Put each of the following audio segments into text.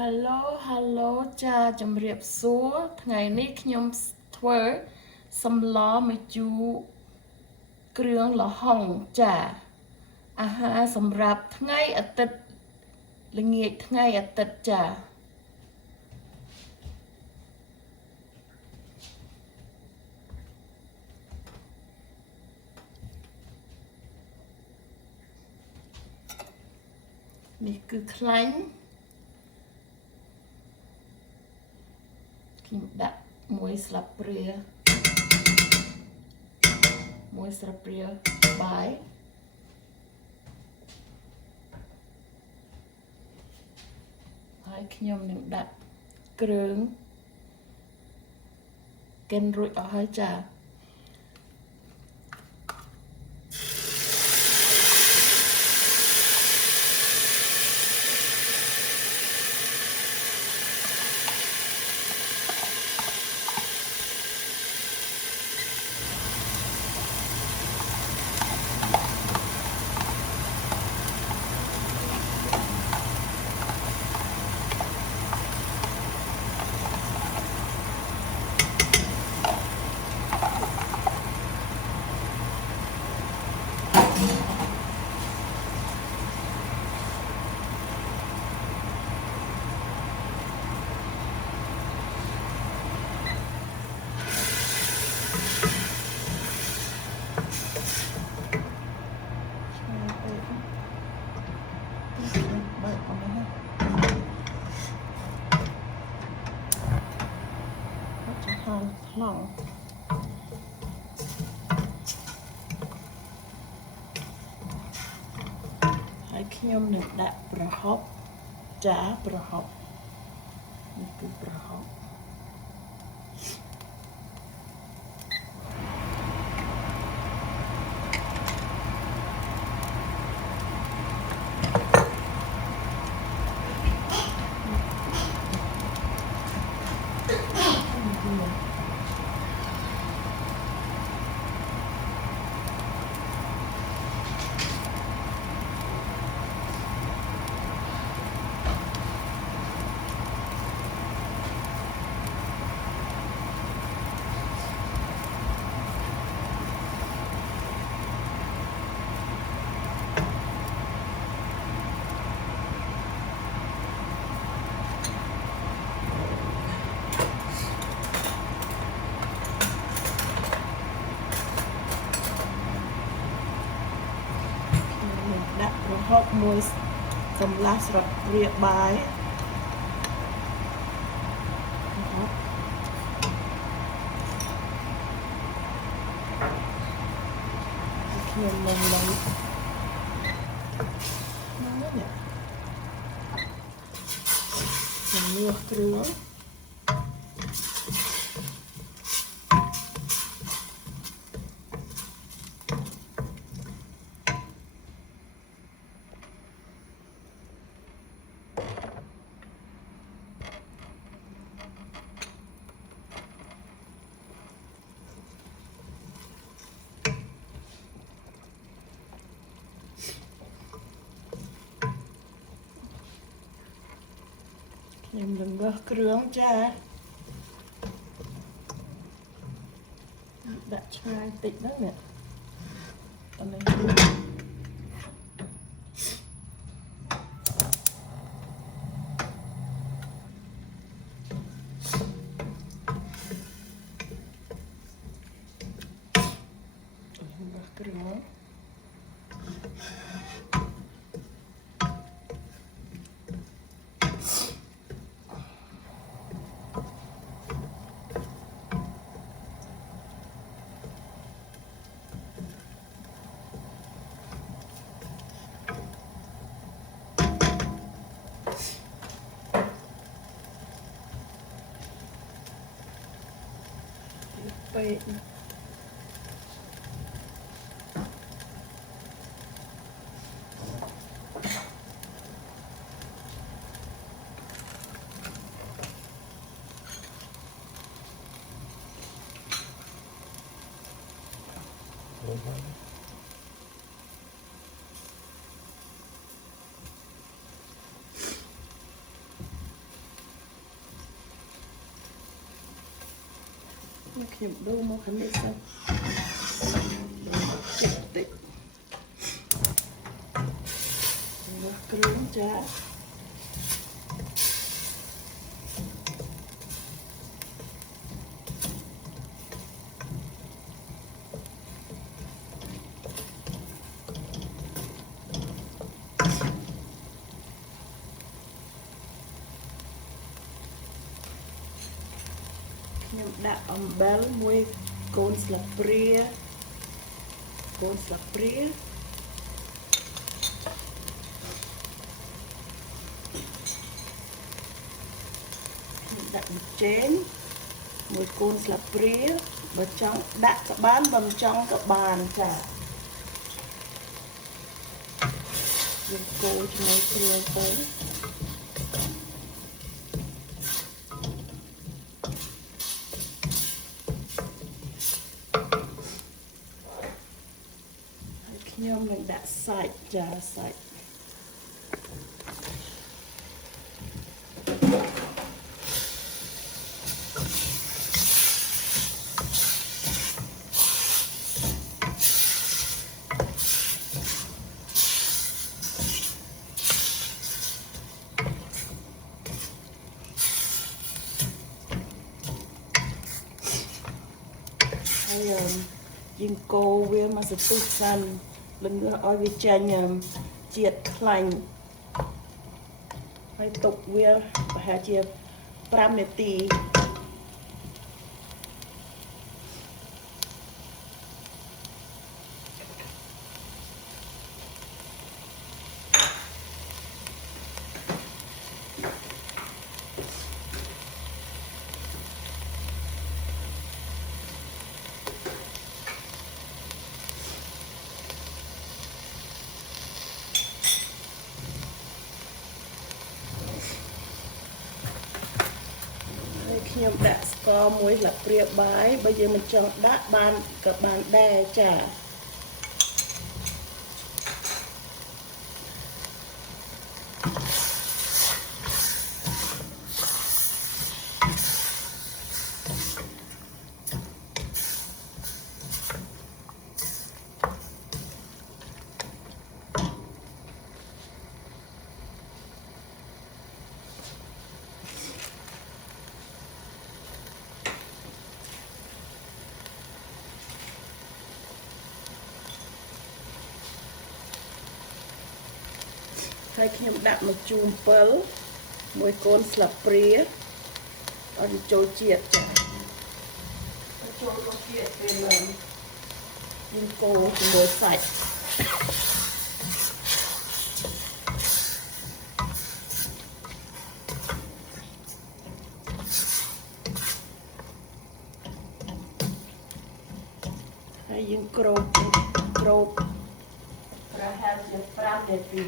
Hello Hello ចាជំរាបសួរថ្ងៃនេះខ្ញុំធ្វើសម្លម្ជូរគ្រឿងល្ហុងចាអាហារសម្រាប់ថ្ងៃអាទិត្យល្ងាចថ្ងៃអាទិត្យចានេះគឺខ្លាញ់ខ្ញុំដាក់មួយស្លាបព្រាបាយហើយខ្ញុំនឹងដាក់គ្រឿងកិនរួចអស់ហើយចាបើកអស់នេះចំហថ្លង់ហើយខ្ញុំនឹងដាក់ប្រហុកចាប្រហុកនេះគឺប្រហុកដាក់ប្រហុកមួយសម្លាស់ស្រាប់ព្រាបាយខ្ញុំនឹងឡើងនេះជំនួសគ្រឿងខ្ញុំនឹងរើសគ្រឿងចាដាក់ឆ្ងាយតិចហ្នឹងនេះតែនេះគ្រឿងពេក ខ្ញុំដូរមកខាងនេះសិនចិត្តតិចមកគ្រឿងចាខ្ញុំដាក់អំបិលមួយកូនស្លាបព្រាដាក់ប៊ីចេងមួយកូនស្លាបព្រាបើចង់ដាក់ក៏បានបើមិនចង់ក៏បានចាយើងកូរជាមួយគ្រឿងទៅហើយខ្ញុំនឹងដាក់សាច់ចាសាច់យើងកូរវាមកសន្ទុះសិនលង្អស់ឲ្យវាចេញជាតិខ្លាញ់ហើយទុកវាប្រហែលជា5នាទីខ្ញុំដាក់ស្ករមួយស្លាបព្រាបាយបើយើងមិនចង់ដាក់បានក៏បានដែរចាហើយខ្ញុំដាក់ម្ជូរ7មួយកូនស្លាបព្រាឲ្យវាចូលជាតិចាចូលរសជាតិពេលយើងកូរជាមួយសាច់ហើយយើងគ្របប្រហែលជា5នាទី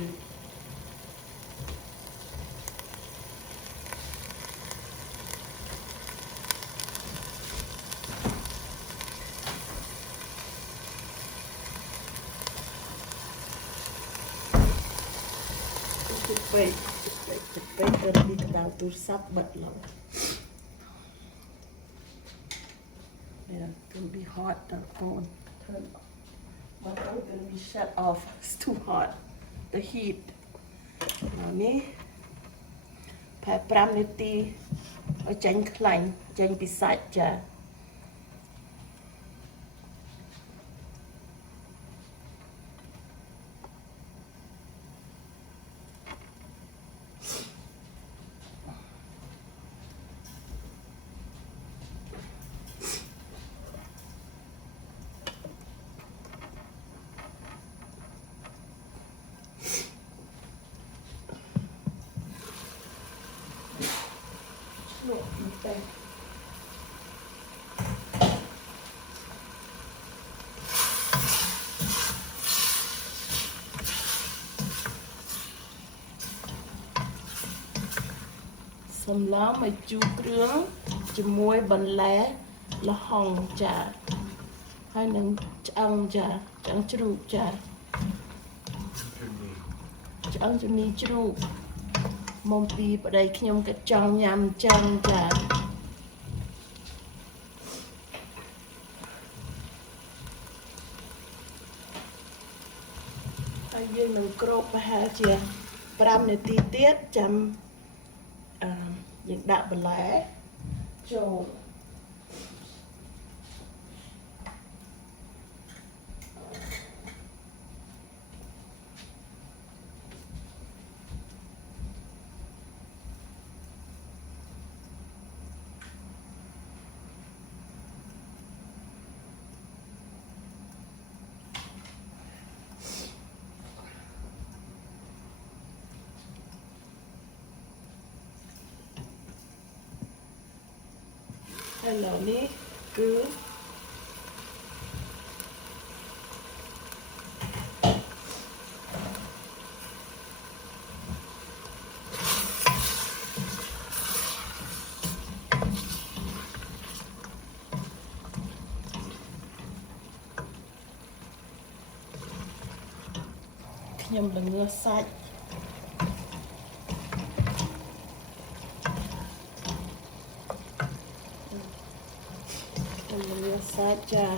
ពេកទៅពីកដៅទូរស័ព្ទបិទឡើយ Yeah, it's gonna be hot. The phone turn off. My phone gonna be shut off. It's too hot. The heat. នេះប្រហែល5នាទីឲ្យចេញខ្លាញ់ចេញពីសាច់ចាសម្លម្ជូរគ្រឿងជាមួយបន្លែល្ហុងចាហើយនឹងឆ្អឹងចាឆ្អឹងជ្រូកចាឆ្អឹងជំនីជ្រូកមុំពីប្តីខ្ញុំក៏ចង់ញ៉ាំចឹងចា គ្របប្រហែលជា5នាទីទៀតចាំយើងដាក់បន្លែចូលឥឡូវនេះគឺខ្ញុំល្ងើសាច់សាច់ចាឥ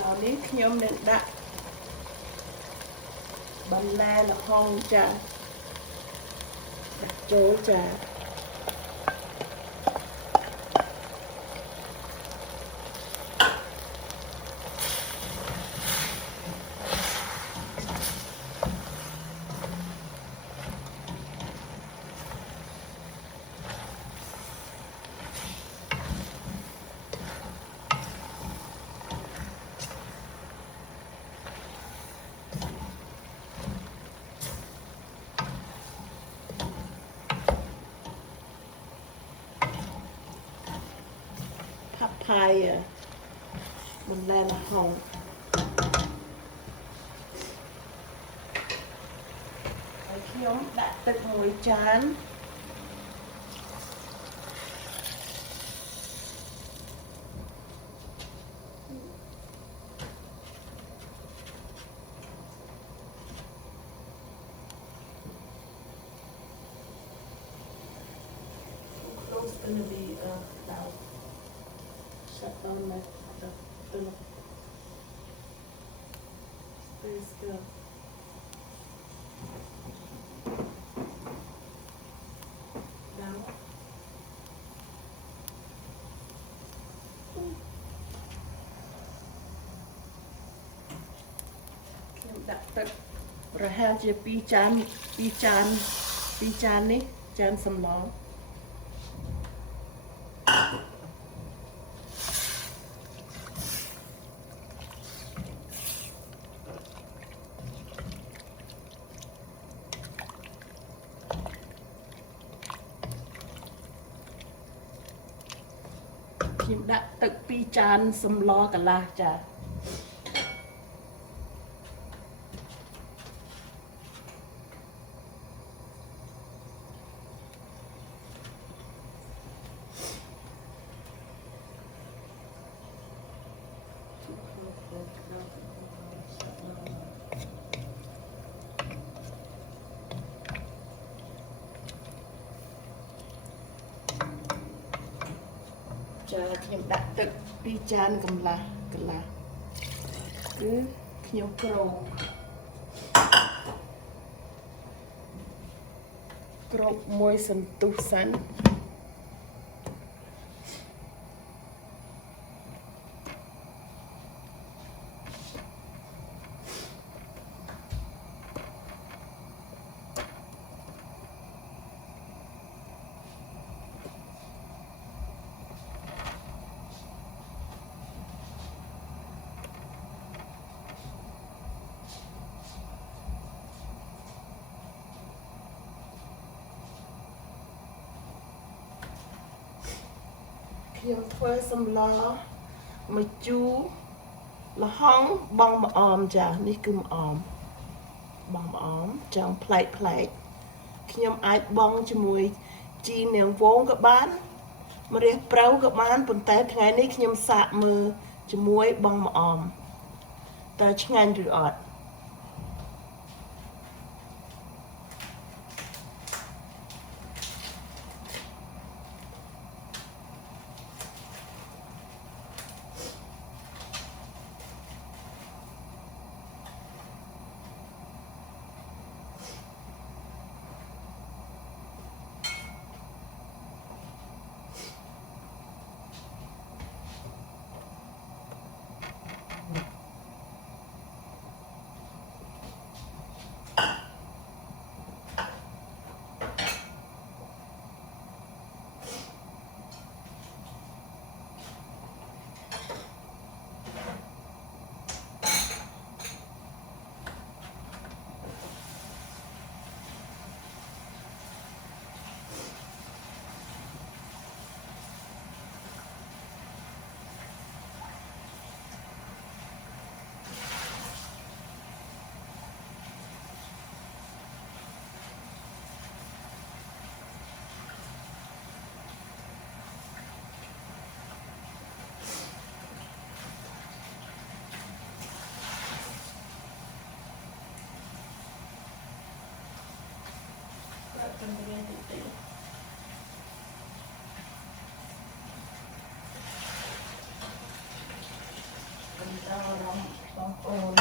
ឡូវនេះខ្ញុំនឹងដាក់បន្លែល្ហុងចាដាក់ចូលចាផាយបន្លែល្ហុងហើយខ្ញុំដាក់ទឹកមួយចានclose gonna be loud shut down my the space girl nowខ្ញុំដាក់ទឹកប្រហែលជា2ចាននេះចានសម្លខ្ញុំដាក់ទឹក2ចានសម្លកន្លះចាខ្ញុំដាក់ទឹក2ចានកន្លះគឺខ្ញុំគ្របមួយសន្ទុះសិនខ្ញុំធ្វើសម្លម្ជូរល្ហុងបងម្អមចានេះគឺម្អមបងម្អមចង់ប្លែកខ្ញុំអាចបងជាមួយជីនាងវងក៏បានម្រះប្រៅក៏បានប៉ុន្តែថ្ងៃនេះខ្ញុំសាកមើលជាមួយបងម្អមតើឆ្ងាញ់ឬអត់ เป็นเรื่องติดเป็นเจ้าร้องต้องโอน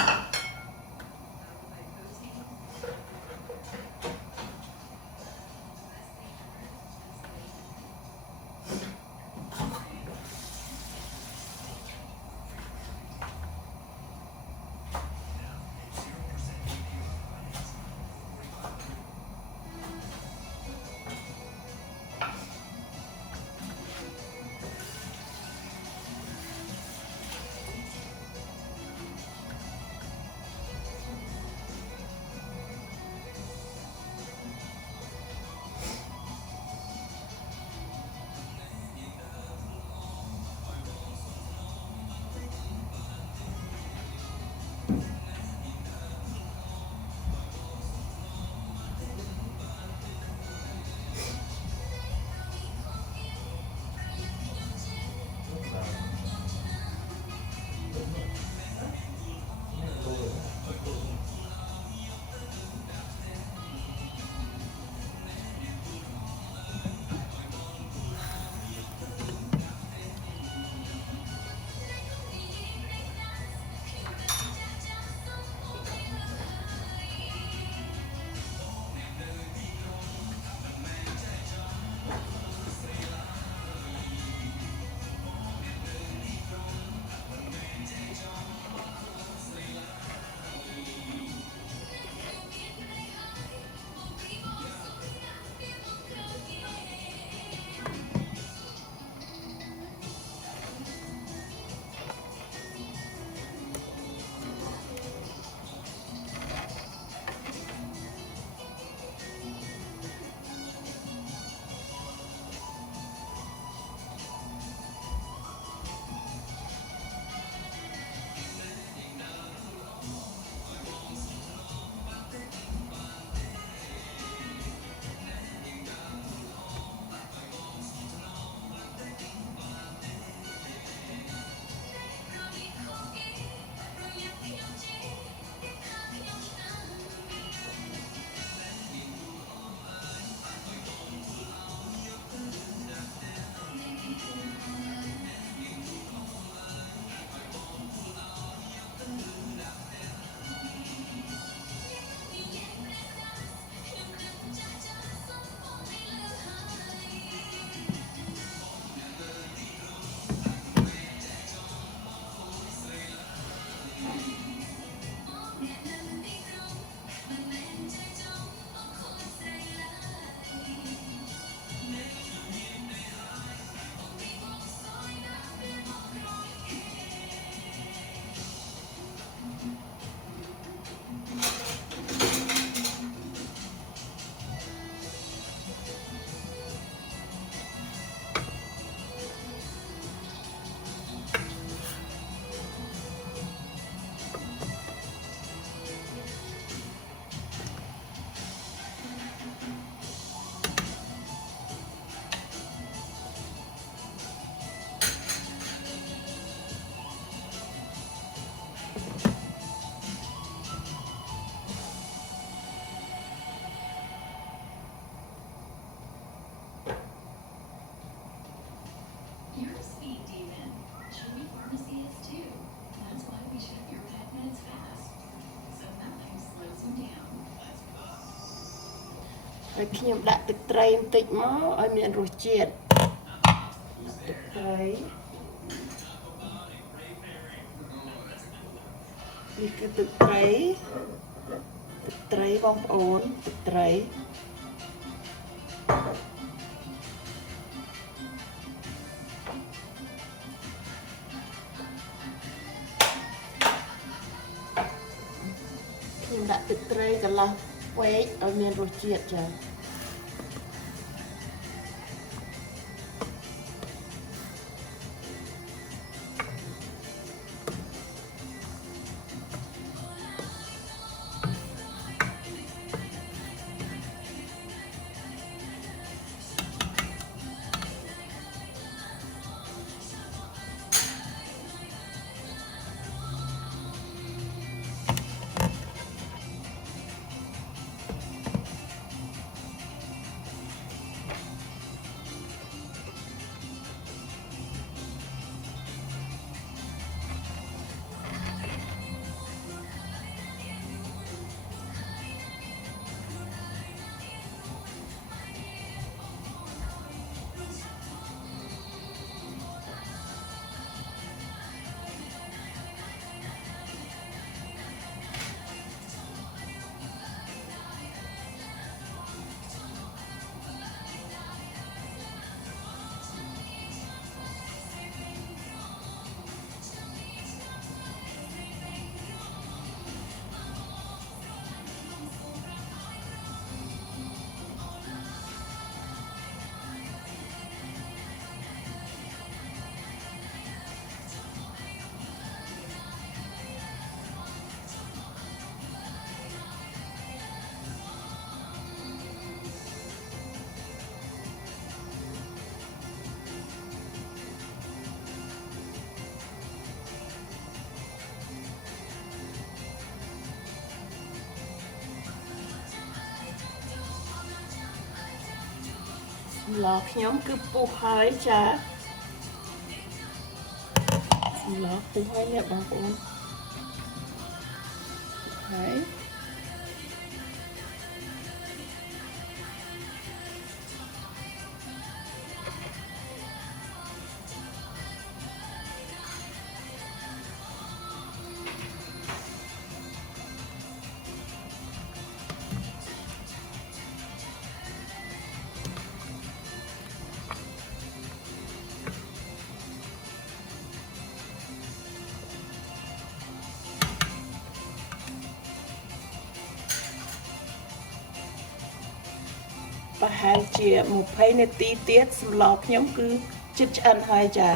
ខ្ញុំដាក់ទឹកត្រីបន្តិចមកឲ្យមានរសជាតិទឹកត្រីនេះគឺទឹកត្រីបងប្អូនទឹកត្រីខ្ញុំដាក់ទឹកត្រីកន្លះពេកឲ្យមានរសជាតិចា៎ សម្លខ្ញុំគឺពុះហើយចាសម្លពុះហើយនេះបងប្អូនហើយប្រហែលជា20នាទីទៀតសម្លខ្ញុំគឺជិតឆ្អិនហើយចា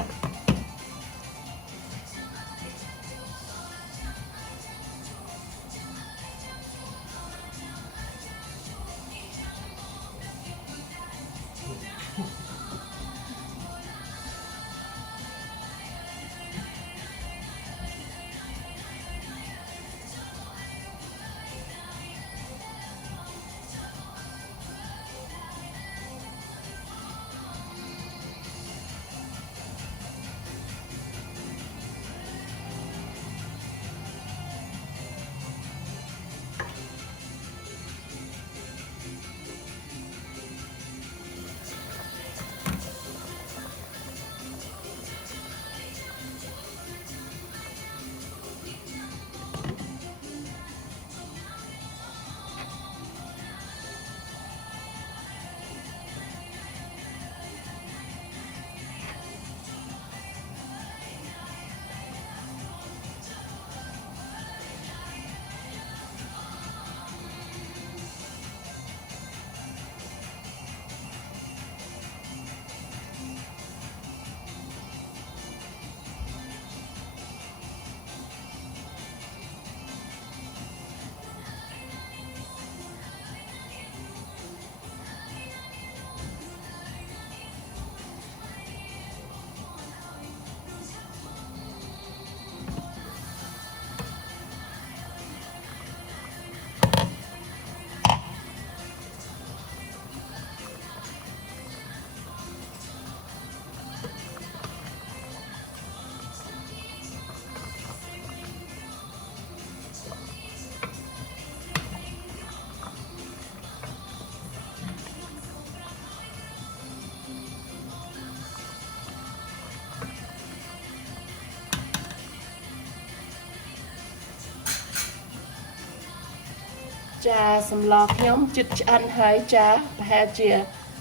ចាសម្លខ្ញុំជិតឆ្អិនហើយចាប្រហែលជា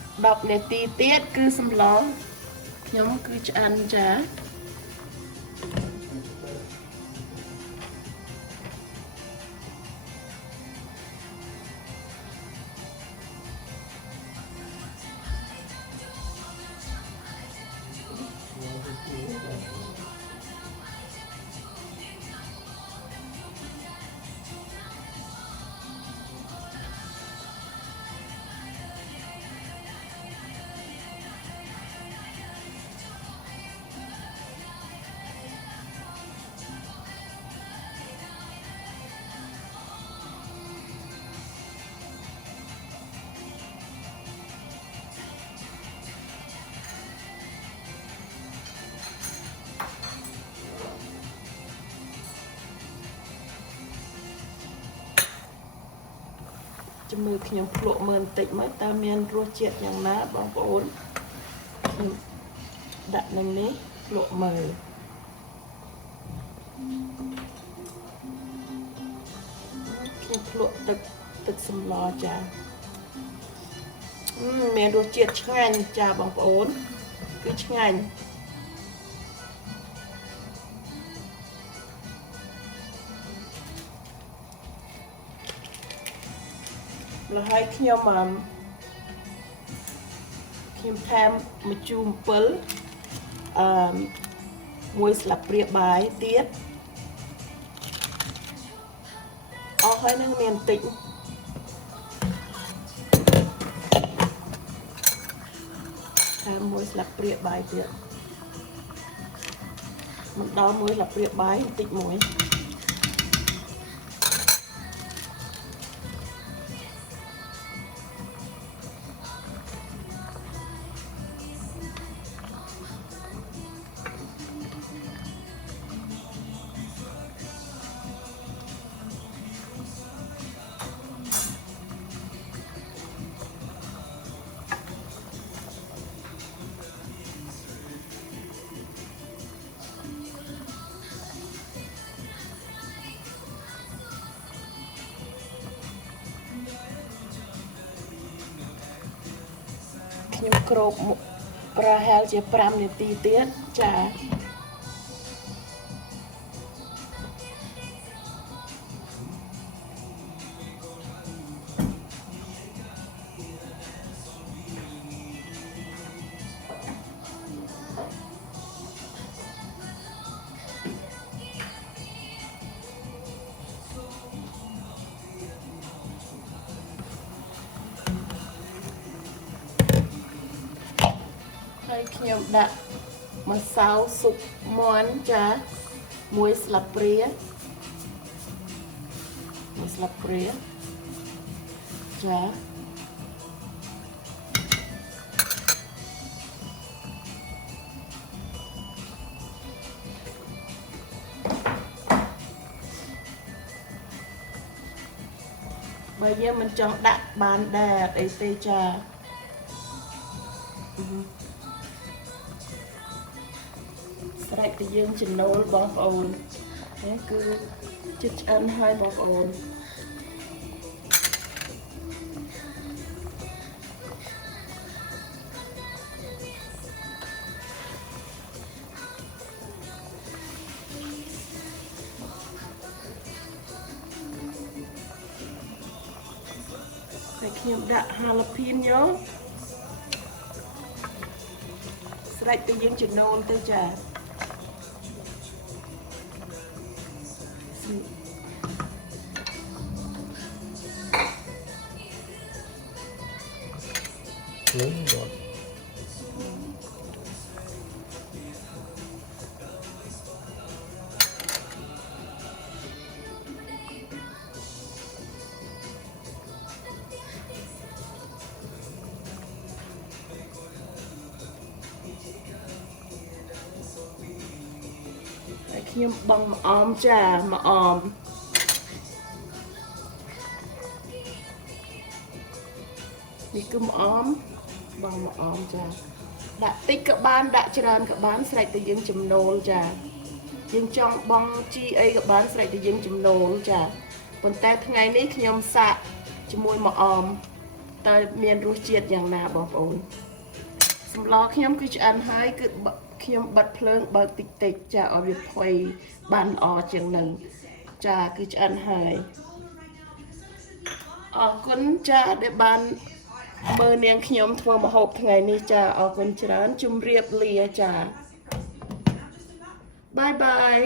10នាទីទៀតគឺសម្លខ្ញុំគឺឆ្អិនចាជំនួយខ្ញុំភ្លក់មើលបន្តិចមើលតើមានរសជាតិយ៉ាងណាបងប្អូនខ្ញុំដាក់នឹងនេះភ្លក់មើលខ្ញុំភ្លក់ទឹកសម្លចាមានរសជាតិឆ្ងាញ់ចាបងប្អូនគឺឆ្ងាញ់แล้วให้ខ្ញុំថែមម្ជូរអំពិលមួយស្លាបព្រាបាយទៀតអស់ហើយនឹងមានបន្តិចថែមមួយស្លាបព្រាបាយទៀតមិនដល់មួយស្លាបព្រាបាយបន្តិចមួយ ខ្ញុំគ្របប្រហែលជា5នាទីទៀតចាហើយខ្ញុំដាក់ម្សៅស៊ុបមាន់ចា1ស្លាបព្រាចាបើយើងមិនចង់ដាក់បានដែរអីទេចាស្រេចតែយើងចំណូលបងប្អូននេះគឺជិតឆ្អិនហើយបងប្អូនហើយខ្ញុំដាក់ហាឡាភីញ៉ូស្រេចតែយើងចំណូលទៅចាlớn rồiខ្ញុំបងម្អមចាម្អមនេះគឺម្អមបងម្អមចាដាក់តិចក៏បានដាក់ច្រើនក៏បានស្រេចតែយើងចំណូលចាយើងចង់បងជីអីក៏បានស្រេចតែយើងចំណូលចាប៉ុន្តែថ្ងៃនេះខ្ញុំសាក់ជាមួយម្អមតើមានរសជាតិយ៉ាងណាបងប្អូនសម្លខ្ញុំគឺឆ្អិនហើយគឺខ្ញុំបិទភ្លើងបើកតិចតិចចាឲ្យវាផុយបានល្អជាងនឹងចាគឺឆ្អិនហើយអរគុណចាដែលបានមើលនាងខ្ញុំធ្វើម្ហូបថ្ងៃនេះចាអរគុណច្រើនជម្រាបលាចាបាយបាយ